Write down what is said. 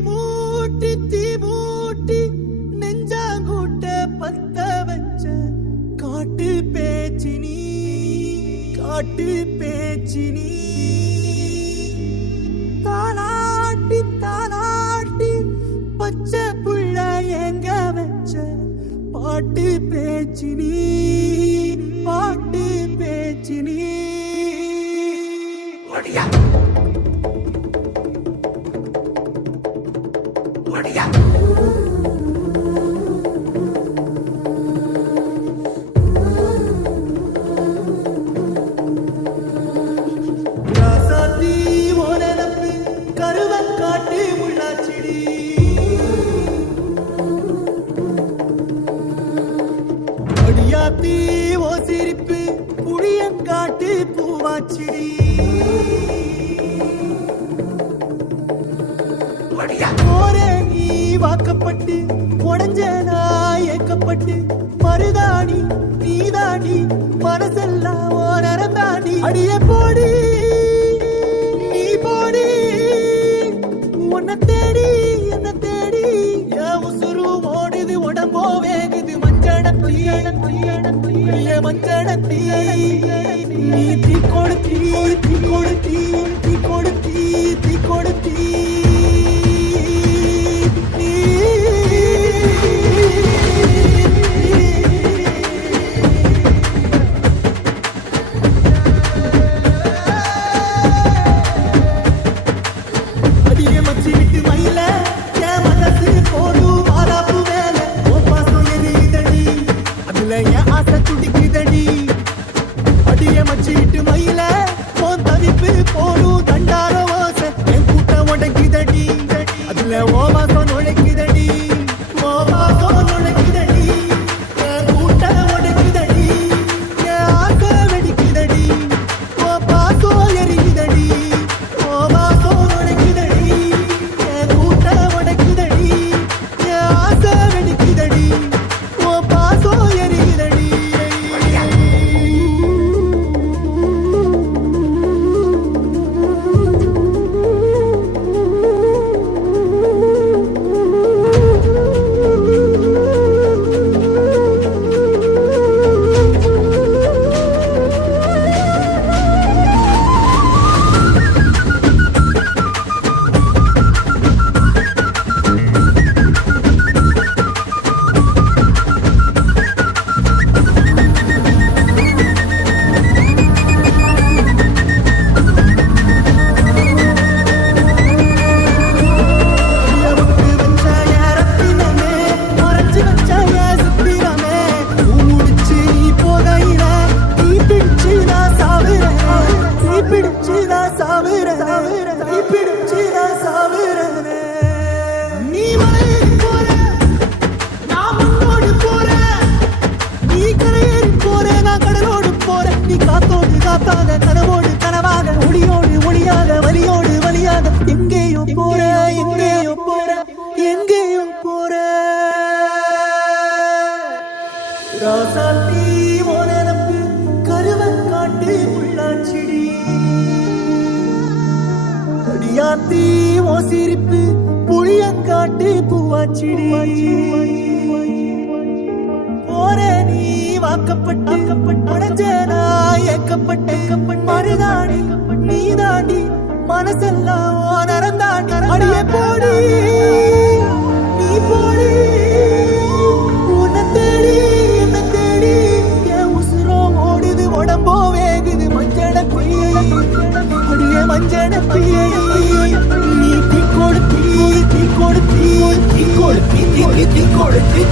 மூட்டி தீ மூட்டி நெஞ்சாங்கூட்ட பத்த வச்ச காட்டு பேச்சு காட்டு பேச்சு நீ. தாலாட்டி பச்சை புள்ள எங்க வச்ச பாட்டு பேச்சினி ஒடியா ராசாத்தி ஓ சிரிப்பு புளியங்காட்டு பூவாச்சிடி போரே நீ வாக்கப்பட்டு உடஞ்ச நான் ஏக்கப்பட்டு மருதாணி நீதாண்டி மனசெல்லாம் ஓரம் தாண்டி அடிய போடி நீ போடி உன்னை தேடி என்ன தேடி என் உசுரு ஓடுது உடம்போ வேகுது மஞ்சளத்தி மஞ்சளத்தி நீ தீ கொடுத்தி தீ கொடுத்தி தீ கொடுத்தி தீ கொடுத்தி. எங்கேயோ போற எங்கேயோ போற. எங்கேயோ போற ராசாத்தி ஓனப்பு கருவன் காட்டு உள்ளாச்சிடி அடியாத்தி ஓ சிரிப்பு புளியங்காட்டு பூவாச்சிடி போற நீ வாக்கப்பட்டு உடஞ்ச நான் ஏக்கப்பட்டு மருதாணி நீ மனசெல்லாம் அடிய போடி நீ போடி. உன்னை தேடி என்ன தேடி என் உசுரோ ஓடுது உடம்போ வேகுது மஞ்சள குழியை அடிய மஞ்சள பியை நீ தீ கொடுத்தி தீ கொடுத்தி தீ கொடுத்தி தீ தீ கொடுத்தி